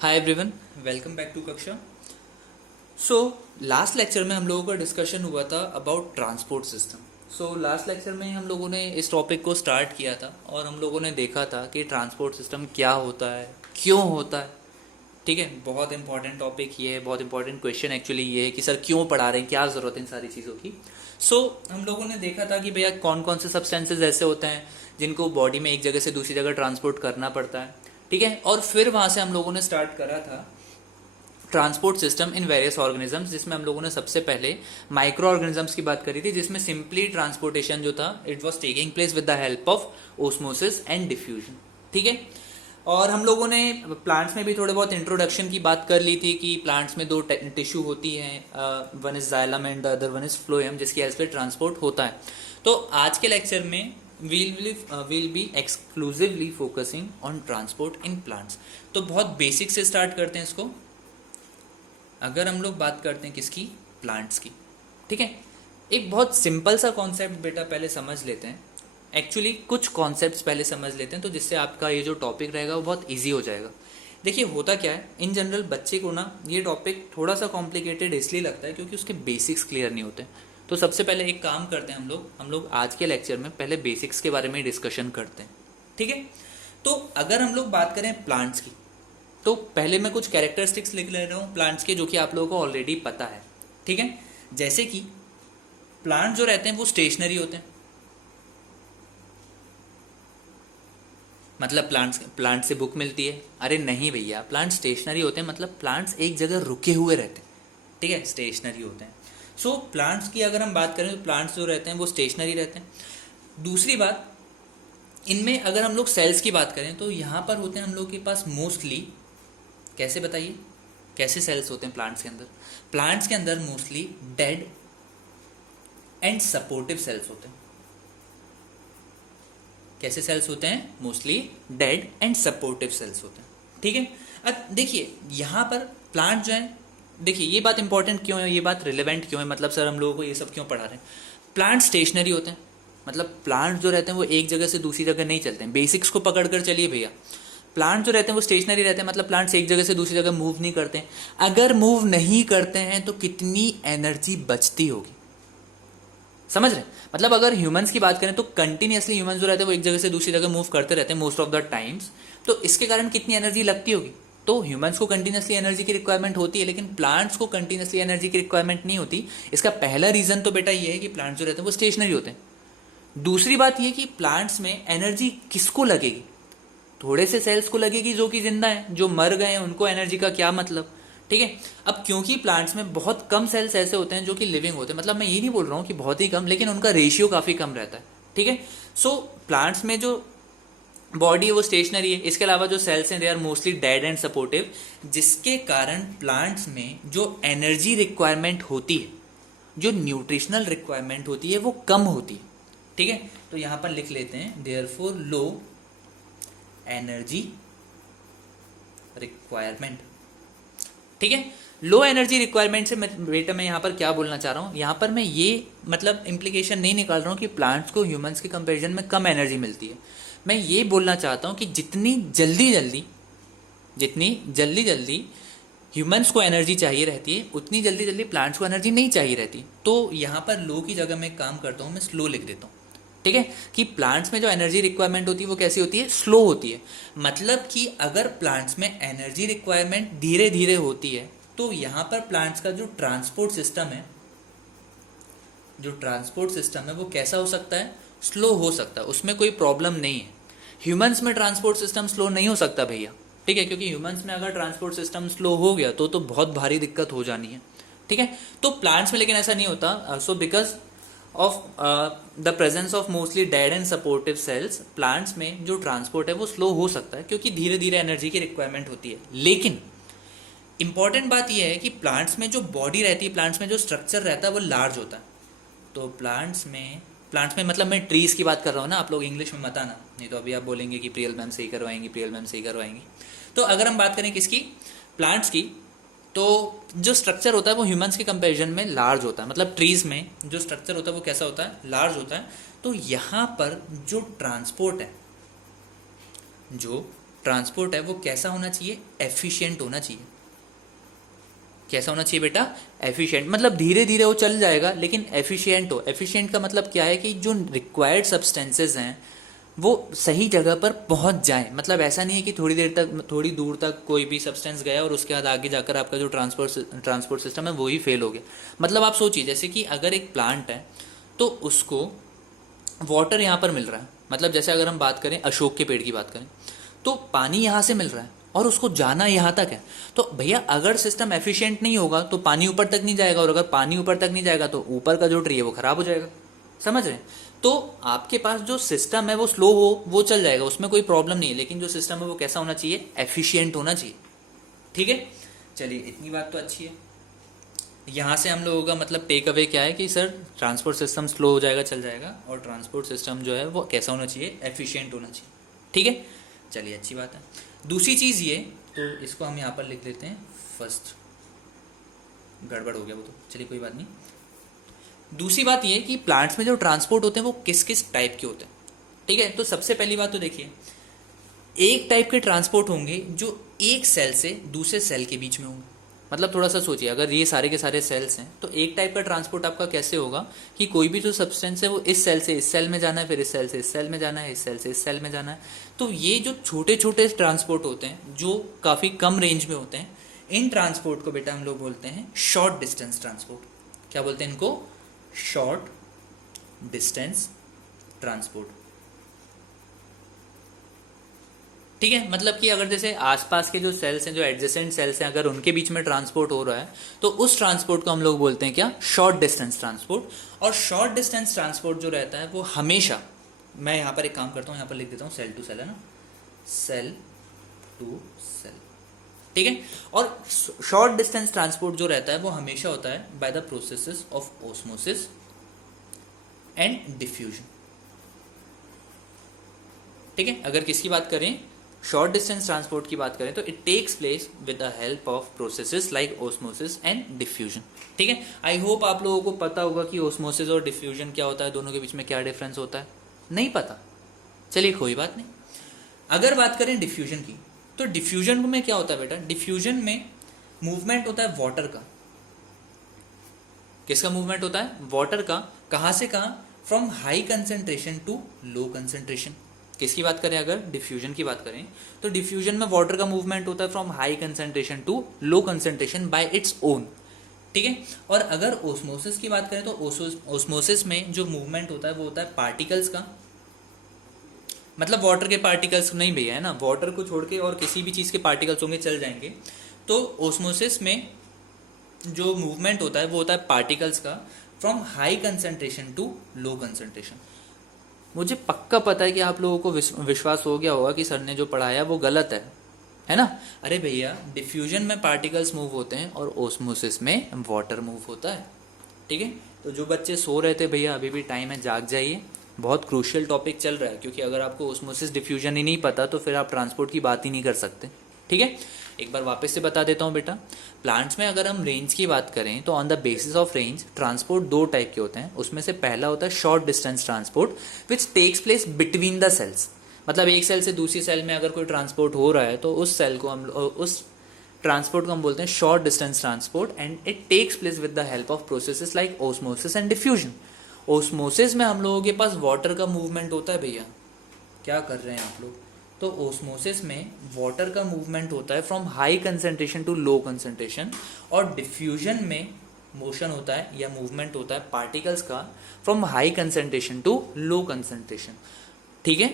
Hi everyone, welcome back to कक्षा। So last lecture में हम लोगों का डिस्कशन हुआ था about transport system. So last lecture में हम लोगों ने इस टॉपिक को स्टार्ट किया था और हम लोगों ने देखा था कि ट्रांसपोर्ट सिस्टम क्या होता है, क्यों होता है। ठीक है, बहुत इंपॉर्टेंट टॉपिक ये है, बहुत इंपॉर्टेंट क्वेश्चन एक्चुअली ये है कि सर क्यों पढ़ा रहे हैं, क्या ज़रूरत है इन सारी चीज़ों की। सो हम लोगों ने देखा था कि भैया कौन कौन से सब्सटेंसेज ऐसे होते हैं जिनको बॉडी में एक जगह से दूसरी जगह ट्रांसपोर्ट करना पड़ता है। ठीक है, और फिर वहाँ से हम लोगों ने स्टार्ट करा था transport system in various organisms, जिसमें हम लोगों ने सबसे पहले माइक्रो ऑर्गेनिजम्स की बात करी थी, जिसमें सिंपली ट्रांसपोर्टेशन जो था it was taking place with the help of osmosis and diffusion. ठीक है, और हम लोगों ने प्लांट्स में भी थोड़े बहुत इंट्रोडक्शन की बात कर ली थी कि प्लांट्स में दो टिश्यू होती हैं, one is xylem and the other one is phloem, जिसकी हेल्प से ट्रांसपोर्ट होता है। तो आज के लेक्चर में we'll be exclusively focusing on transport in plants। तो बहुत बेसिक से स्टार्ट करते हैं इसको। अगर हम लोग बात करते हैं किसकी, प्लांट्स की। ठीक है, एक बहुत सिंपल सा कॉन्सेप्ट बेटा पहले समझ लेते हैं। एक्चुअली कुछ कॉन्सेप्ट्स पहले समझ लेते हैं तो जिससे आपका ये जो टॉपिक रहेगा वो बहुत इजी हो जाएगा। देखिए होता क्या है, इन जनरल बच्चे को ना ये टॉपिक थोड़ा सा कॉम्प्लिकेटेड इसलिए लगता है क्योंकि उसके बेसिक्स क्लियर नहीं होते। तो सबसे पहले एक काम करते हैं हम लोग आज के लेक्चर में पहले बेसिक्स के बारे में डिस्कशन करते हैं। ठीक है, तो अगर हम लोग बात करें प्लांट्स की, तो पहले मैं कुछ कैरेक्टरिस्टिक्स लिख ले रहा हूँ प्लांट्स के, जो कि आप लोगों को ऑलरेडी पता है। ठीक है, जैसे कि प्लांट जो रहते हैं वो स्टेशनरी होते हैं, मतलब प्लांट से बुक मिलती है। अरे नहीं भैया, प्लांट स्टेशनरी होते हैं, मतलब प्लांट्स एक जगह रुके हुए रहते हैं। ठीक है, स्टेशनरी होते हैं। सो प्लांट्स की अगर हम बात करें तो प्लांट्स जो रहते हैं वो स्टेशनरी रहते हैं। दूसरी बात, इनमें अगर हम लोग सेल्स की बात करें तो यहाँ पर होते हैं हम लोग के पास मोस्टली, कैसे बताइए कैसे सेल्स होते हैं प्लांट्स के अंदर? प्लांट्स के अंदर mostly dead and supportive cells होते हैं। कैसे सेल्स होते हैं? Mostly dead and supportive cells होते हैं। ठीक है, अब देखिए यहाँ पर प्लांट जो है, देखिए ये बात इंपॉर्टेंट क्यों है, ये बात रिलेवेंट क्यों है, मतलब सर हम लोगों को ये सब क्यों पढ़ा रहे हैं। प्लांट स्टेशनरी होते हैं, मतलब प्लांट जो रहते हैं वो एक जगह से दूसरी जगह नहीं चलते हैं। बेसिक्स को पकड़ कर चलिए भैया, प्लांट जो रहते हैं वो स्टेशनरी रहते हैं, मतलब प्लांट्स एक जगह से दूसरी जगह मूव नहीं करते हैं। अगर मूव नहीं करते हैं तो कितनी एनर्जी बचती होगी, समझ रहे हैं? मतलब अगर ह्यूमंस की बात करें तो कंटिन्यूसली ह्यूमंस जो रहते हैं वो एक जगह से दूसरी जगह मूव करते रहते हैं मोस्ट ऑफ द टाइम्स, तो इसके कारण कितनी एनर्जी लगती होगी? तो ह्यूमंस को कंटिन्यूसली एनर्जी की रिक्वायरमेंट होती है, लेकिन प्लांट्स को कंटिन्यूसली एनर्जी की रिक्वायरमेंट नहीं होती। इसका पहला रीजन तो बेटा ये है कि प्लांट्स जो रहते हैं वो स्टेशनरी होते हैं। दूसरी बात ये कि प्लांट्स में एनर्जी किसको लगेगी? थोड़े से सेल्स को लगेगी जो कि जिंदा है, जो मर गए हैं उनको एनर्जी का क्या मतलब? ठीक है, अब क्योंकि प्लांट्स में बहुत कम सेल्स ऐसे होते हैं जो कि लिविंग होते हैं, मतलब मैं ये नहीं बोल रहा हूँ कि बहुत ही कम, लेकिन उनका रेशियो काफी कम रहता है। ठीक है, सो प्लांट्स में जो बॉडी है वो स्टेशनरी है, इसके अलावा जो सेल्स हैं they are mostly dead and supportive, जिसके कारण प्लांट्स में जो एनर्जी रिक्वायरमेंट होती है, जो न्यूट्रिशनल रिक्वायरमेंट होती है वो कम होती है। ठीक है, तो यहां पर लिख लेते हैं देयरफॉर लो एनर्जी रिक्वायरमेंट। ठीक है, लो एनर्जी रिक्वायरमेंट से बेटा मैं यहाँ पर क्या बोलना चाह रहा हूँ, यहाँ पर मैं ये मतलब इम्प्लीकेशन नहीं निकाल रहा हूँ कि प्लांट्स को ह्यूमंस के कंपैरिजन में कम एनर्जी मिलती है। मैं ये बोलना चाहता हूँ कि जितनी जल्दी जल्दी ह्यूमंस को एनर्जी चाहिए रहती है, उतनी जल्दी जल्दी प्लांट्स को एनर्जी नहीं चाहिए रहती। तो यहाँ पर लो की जगह मैं काम करता हूँ, मैं स्लो लिख देता हूँ। ठीक है, कि प्लांट्स में जो एनर्जी रिक्वायरमेंट होती है वो कैसी होती है? स्लो होती है। मतलब कि अगर प्लांट्स में एनर्जी रिक्वायरमेंट धीरे धीरे होती है तो यहाँ पर प्लांट्स का जो ट्रांसपोर्ट सिस्टम है वो कैसा हो सकता है? स्लो हो सकता है, उसमें कोई प्रॉब्लम नहीं है। ह्यूमंस में ट्रांसपोर्ट सिस्टम स्लो नहीं हो सकता भैया। ठीक है, क्योंकि ह्यूमंस में अगर ट्रांसपोर्ट सिस्टम स्लो हो गया तो बहुत भारी दिक्कत हो जानी है। ठीक है, तो प्लांट्स में लेकिन ऐसा नहीं होता। So because of the presence of mostly dead and supportive cells, plants में जो ट्रांसपोर्ट है वो स्लो हो सकता है क्योंकि धीरे धीरे एनर्जी की रिक्वायरमेंट होती है। लेकिन इंपॉर्टेंट बात यह है कि प्लांट्स में जो बॉडी रहती है, प्लांट्स में जो स्ट्रक्चर रहता है वो लार्ज होता है। तो प्लांट्स में मतलब मैं ट्रीज की बात कर रहा हूँ ना, आप लोग इंग्लिश में मत आना, नहीं तो अभी आप बोलेंगे कि प्रियल मैम सही करवाएंगी। तो अगर हम बात करें किसकी, प्लांट्स की, तो जो स्ट्रक्चर होता है वो ह्यूमंस के कंपैरिजन में लार्ज होता है। मतलब ट्रीज में जो स्ट्रक्चर होता है वो कैसा होता है? लार्ज होता है। तो यहाँ पर जो ट्रांसपोर्ट है, जो ट्रांसपोर्ट है वो कैसा होना चाहिए, एफिशिएंट होना चाहिए। कैसा होना चाहिए बेटा, एफिशिएंट। मतलब धीरे धीरे वो चल जाएगा लेकिन एफिशिएंट हो। एफिशिएंट का मतलब क्या है कि जो रिक्वायर्ड सब्सटेंसेज हैं वो सही जगह पर पहुंच जाए। मतलब ऐसा नहीं है कि थोड़ी देर तक, थोड़ी दूर तक कोई भी सब्सटेंस गया और उसके बाद आगे जाकर आपका जो ट्रांसपोर्ट सिस्टम है वो ही फेल हो गया। मतलब आप सोचिए, जैसे कि अगर एक प्लांट है तो उसको वाटर यहाँ पर मिल रहा है, मतलब जैसे अगर हम बात करें अशोक के पेड़ की बात करें तो पानी यहाँ से मिल रहा है और उसको जाना यहाँ तक है। तो भैया अगर सिस्टम एफिशिएंट नहीं होगा तो पानी ऊपर तक नहीं जाएगा, और अगर पानी ऊपर तक नहीं जाएगा तो ऊपर का जो ट्री है वो खराब हो जाएगा। समझ रहे हैं? तो आपके पास जो सिस्टम है वो स्लो हो वो चल जाएगा, उसमें कोई प्रॉब्लम नहीं है, लेकिन जो सिस्टम है वो कैसा होना चाहिए, एफिशिएंट होना चाहिए। ठीक है, चलिए इतनी बात तो अच्छी है। यहाँ से हम लोगों का मतलब टेक अवे क्या है कि सर ट्रांसपोर्ट सिस्टम स्लो हो जाएगा, चल जाएगा, और ट्रांसपोर्ट सिस्टम जो है वो कैसा होना चाहिए, एफिशिएंट होना चाहिए। ठीक है, चलिए अच्छी बात है। दूसरी चीज़ ये, तो इसको हम यहाँ पर लिख लेते हैं फर्स्ट, गड़बड़ हो गया वो तो, चलिए कोई बात नहीं। दूसरी बात ये कि प्लांट्स में जो ट्रांसपोर्ट होते हैं वो किस किस टाइप के होते हैं। ठीक है, तो सबसे पहली बात तो देखिए, एक टाइप के ट्रांसपोर्ट होंगे जो एक सेल से दूसरे सेल के बीच में होंगे। मतलब थोड़ा सा सोचिए, अगर ये सारे के सारे सेल्स हैं तो एक टाइप का ट्रांसपोर्ट आपका कैसे होगा कि कोई भी जो सब्सटेंस है वो इस सेल से इस सेल में जाना है, फिर इस सेल से इस सेल में जाना है, इस सेल से इस सेल में जाना है। तो ये जो छोटे छोटे ट्रांसपोर्ट होते हैं जो काफ़ी कम रेंज में होते हैं, इन ट्रांसपोर्ट को बेटा हम लोग बोलते हैं शॉर्ट डिस्टेंस ट्रांसपोर्ट। क्या बोलते हैं इनको, शॉर्ट डिस्टेंस ट्रांसपोर्ट। ठीक है, मतलब कि अगर जैसे आसपास के जो सेल्स हैं, जो एडजेसेंट सेल्स हैं, अगर उनके बीच में ट्रांसपोर्ट हो रहा है तो उस ट्रांसपोर्ट को हम लोग बोलते हैं क्या, शॉर्ट डिस्टेंस ट्रांसपोर्ट। और शॉर्ट डिस्टेंस ट्रांसपोर्ट जो रहता है वो हमेशा, मैं यहाँ पर एक काम करता हूँ, यहाँ पर लिख देता हूँ सेल टू सेल, है ना, सेल टू सेल। ठीक है, और शॉर्ट डिस्टेंस ट्रांसपोर्ट जो रहता है वो हमेशा होता है by the processes of osmosis and diffusion. ठीक है, अगर किसकी बात करें, शॉर्ट डिस्टेंस ट्रांसपोर्ट की बात करें तो it takes place with the help of processes like osmosis and diffusion. ठीक है, आई होप आप लोगों को पता होगा कि ओस्मोसिस और डिफ्यूजन क्या होता है, दोनों के बीच में क्या डिफरेंस होता है। नहीं पता, चलिए कोई बात नहीं। अगर बात करें डिफ्यूजन की, तो डिफ्यूजन में क्या होता है बेटा, डिफ्यूजन में मूवमेंट होता है वाटर का। किसका मूवमेंट होता है, वाटर का। कहाँ से कहाँ, from high concentration to low concentration. किसकी बात करें, अगर डिफ्यूजन की बात करें तो डिफ्यूजन में वाटर का मूवमेंट होता है from high concentration to low concentration by its own. ठीक है, और अगर ओस्मोसिस की बात करें तो ओस्मोसिस में जो मूवमेंट होता है वो होता है पार्टिकल्स का। मतलब वाटर के पार्टिकल्स नहीं भैया, है ना, वाटर को छोड़ के और किसी भी चीज़ के पार्टिकल्स होंगे चल जाएंगे। तो ओस्मोसिस में जो मूवमेंट होता है वो होता है पार्टिकल्स का from high concentration to low concentration. मुझे पक्का पता है कि आप लोगों को विश्वास हो गया होगा कि सर ने जो पढ़ाया वो गलत है ना। अरे भैया, डिफ्यूजन में पार्टिकल्स मूव होते हैं और ओस्मोसिस में वाटर मूव होता है। ठीक है, तो जो बच्चे सो रहे थे भैया अभी भी टाइम है, जाग जाइए, बहुत क्रूशियल टॉपिक चल रहा है, क्योंकि अगर आपको ओस्मोसिस डिफ्यूजन ही नहीं पता तो फिर आप ट्रांसपोर्ट की बात ही नहीं कर सकते। ठीक है, एक बार वापस से बता देता हूँ बेटा, प्लांट्स में अगर हम रेंज की बात करें तो on the basis of range transport दो टाइप के होते हैं। उसमें से पहला होता है short distance transport which takes place between the cells. मतलब एक सेल से दूसरी सेल में अगर कोई ट्रांसपोर्ट हो रहा है तो उस सेल को हम, उस ट्रांसपोर्ट को हम बोलते हैं short distance transport, and it takes place with the help of processes like osmosis and diffusion. Osmosis में हम लोगों के पास वाटर का मूवमेंट होता है भैया, क्या कर रहे हैं आप लोग, तो ओस्मोसिस में वाटर का मूवमेंट होता है from high concentration to low concentration, और डिफ्यूजन में मोशन होता है या मूवमेंट होता है पार्टिकल्स का from high concentration to low concentration. ठीक है,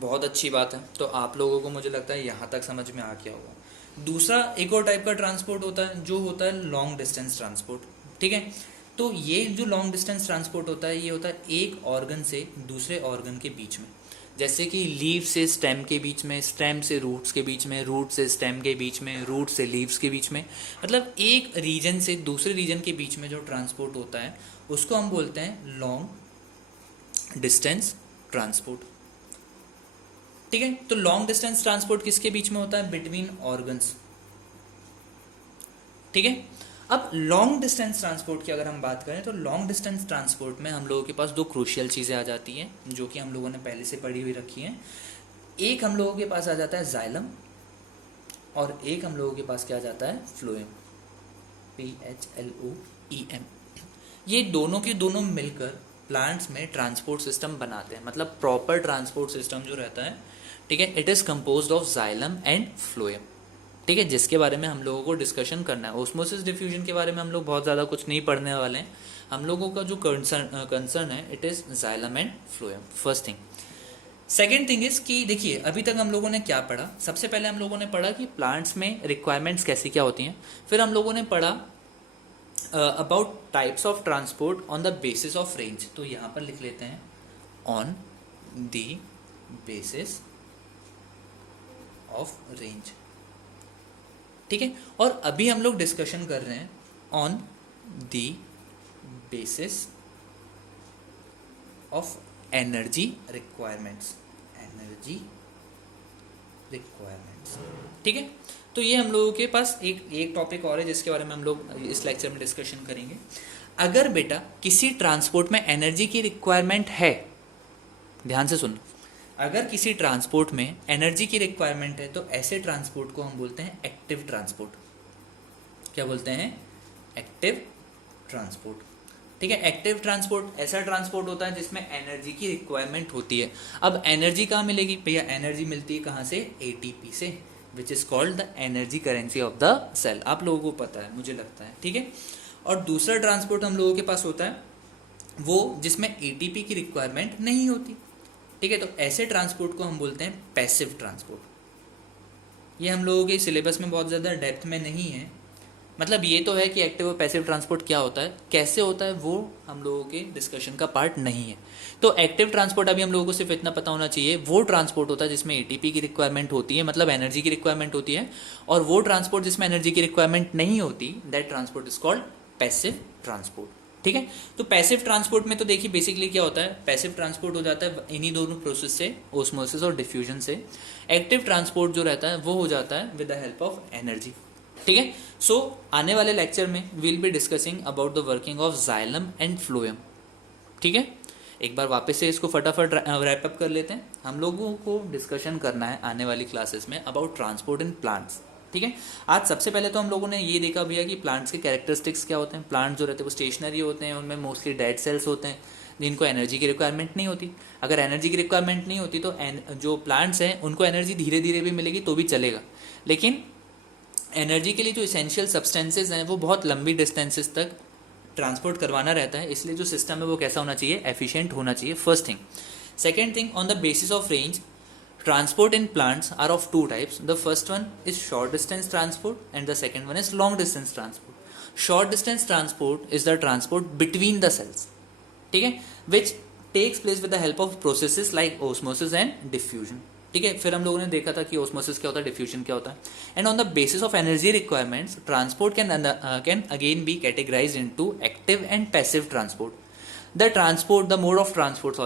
बहुत अच्छी बात है। तो आप लोगों को मुझे लगता है यहाँ तक समझ में आ गया होगा। दूसरा एक और टाइप का ट्रांसपोर्ट होता है जो होता है लॉन्ग डिस्टेंस ट्रांसपोर्ट। ठीक है, तो ये जो लॉन्ग डिस्टेंस ट्रांसपोर्ट होता है ये होता है एक ऑर्गन से दूसरे ऑर्गन के बीच में। जैसे कि लीव से स्टेम के बीच में, स्टेम से रूट्स के बीच में, रूट से स्टेम के बीच में, रूट से लीव्स के बीच में। मतलब एक रीजन से दूसरे रीजन के बीच में जो ट्रांसपोर्ट होता है उसको हम बोलते हैं लॉन्ग डिस्टेंस ट्रांसपोर्ट। ठीक है, तो लॉन्ग डिस्टेंस ट्रांसपोर्ट किसके बीच में होता है, बिटवीन ऑर्गन्स। ठीक है, अब लॉन्ग डिस्टेंस ट्रांसपोर्ट की अगर हम बात करें तो लॉन्ग डिस्टेंस ट्रांसपोर्ट में हम लोगों के पास दो क्रूशियल चीज़ें आ जाती हैं जो कि हम लोगों ने पहले से पढ़ी हुई रखी हैं। एक हम लोगों के पास आ जाता है जाइलम और एक हम लोगों के पास क्या आ जाता है फ्लोएम, PHLOEM। ये दोनों के दोनों मिलकर प्लांट्स में ट्रांसपोर्ट सिस्टम बनाते हैं, मतलब प्रॉपर ट्रांसपोर्ट सिस्टम जो रहता है, ठीक है, it is composed of xylem and phloem, ठीक है, जिसके बारे में हम लोगों को डिस्कशन करना है। ओस्मोसिस डिफ्यूजन के बारे में हम लोग बहुत ज़्यादा कुछ नहीं पढ़ने वाले हैं। हम लोगों का जो कंसर्न है it is xylem and phloem, first thing. Second thing is कि देखिए अभी तक हम लोगों ने क्या पढ़ा, सबसे पहले हम लोगों ने पढ़ा कि प्लांट्स में रिक्वायरमेंट्स कैसी क्या होती हैं, फिर हम लोगों ने पढ़ा about types of transport on the basis of range. तो यहाँ पर लिख लेते हैं on the basis of range, ठीक है। और अभी हम लोग डिस्कशन कर रहे हैं on the basis of energy requirements, energy requirements, ठीक है। तो ये हम लोगों के पास एक टॉपिक और है जिसके बारे में हम लोग इस लेक्चर में डिस्कशन करेंगे। अगर बेटा किसी ट्रांसपोर्ट में एनर्जी की रिक्वायरमेंट है, ध्यान से सुनो, अगर किसी ट्रांसपोर्ट में एनर्जी की रिक्वायरमेंट है तो ऐसे ट्रांसपोर्ट को हम बोलते हैं एक्टिव ट्रांसपोर्ट। क्या बोलते हैं? एक्टिव ट्रांसपोर्ट, ठीक है। एक्टिव ट्रांसपोर्ट ऐसा ट्रांसपोर्ट होता है जिसमें एनर्जी की रिक्वायरमेंट होती है। अब एनर्जी कहाँ मिलेगी भैया? एनर्जी मिलती है कहाँ से? एटीपी से, which is called the energy currency of the cell. आप लोगों को पता है, मुझे लगता है, ठीक है। और दूसरा ट्रांसपोर्ट हम लोगों के पास होता है वो जिसमें एटीपी की रिक्वायरमेंट नहीं होती, ठीक है। तो ऐसे ट्रांसपोर्ट को हम बोलते हैं पैसिव ट्रांसपोर्ट। ये हम लोगों के सिलेबस में बहुत ज़्यादा डेप्थ में नहीं है, मतलब ये तो है कि एक्टिव और पैसिव ट्रांसपोर्ट क्या होता है, कैसे होता है, वो हम लोगों के डिस्कशन का पार्ट नहीं है। तो एक्टिव ट्रांसपोर्ट अभी हम लोगों को सिर्फ इतना पता होना चाहिए, वो ट्रांसपोर्ट होता है जिसमें एटीपी की रिक्वायरमेंट होती है, मतलब एनर्जी की रिक्वायरमेंट होती है। और वो ट्रांसपोर्ट जिसमें एनर्जी की रिक्वायरमेंट नहीं होती, that transport is called passive transport, ठीक है। तो पैसिव ट्रांसपोर्ट में तो देखिए बेसिकली क्या होता है, पैसिव ट्रांसपोर्ट हो जाता है इन्हीं दोनों प्रोसेस से, ओस्मोसिस और डिफ्यूजन से। एक्टिव ट्रांसपोर्ट जो रहता है वो हो जाता है with the help of energy, ठीक है। सो आने वाले लेक्चर में will be discussing about the working of xylem and phloem, ठीक है। एक बार वापस से इसको फटाफट रैप अप कर लेते हैं। हम लोगों को डिस्कशन करना है आने वाली क्लासेस में अबाउट ट्रांसपोर्ट इन प्लांट्स, ठीक है। आज सबसे पहले तो हम लोगों ने ये देखा भैया कि प्लांट्स के कैरेक्टरिस्टिक्स क्या होते हैं। प्लांट जो रहते हैं वो स्टेशनरी होते हैं, उनमें मोस्टली डेड सेल्स होते हैं जिनको एनर्जी की रिक्वायरमेंट नहीं होती। अगर एनर्जी की रिक्वायरमेंट नहीं होती तो जो प्लांट्स हैं उनको एनर्जी धीरे धीरे भी मिलेगी तो भी चलेगा, लेकिन एनर्जी के लिए जो इसेंशियल सब्सटेंसेज हैं वो बहुत लंबी डिस्टेंसेस तक ट्रांसपोर्ट करवाना रहता है, इसलिए जो सिस्टम है वो कैसा होना चाहिए? एफिशिएंट होना चाहिए, first thing. Second thing, on the basis of range transport in plants are of two types. The first one is short distance transport and the second one is long distance transport. Short distance transport is the transport between the cells, ठीक है, which takes place with the help of processes like osmosis and diffusion, ठीक है। फिर हम लोगों ने देखा था कि osmosis क्या होता है, diffusion क्या होता है। And on the basis of energy requirements, transport can again be categorized into active and passive transport. The mode of transport,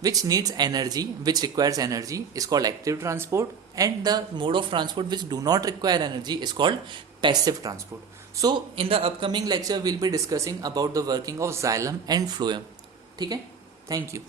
which needs energy, which requires energy, is called active transport, and the mode of transport which do not require energy is called passive transport. So in the upcoming lecture we'll be discussing about the working of xylem and phloem, ठीक है। Thank you.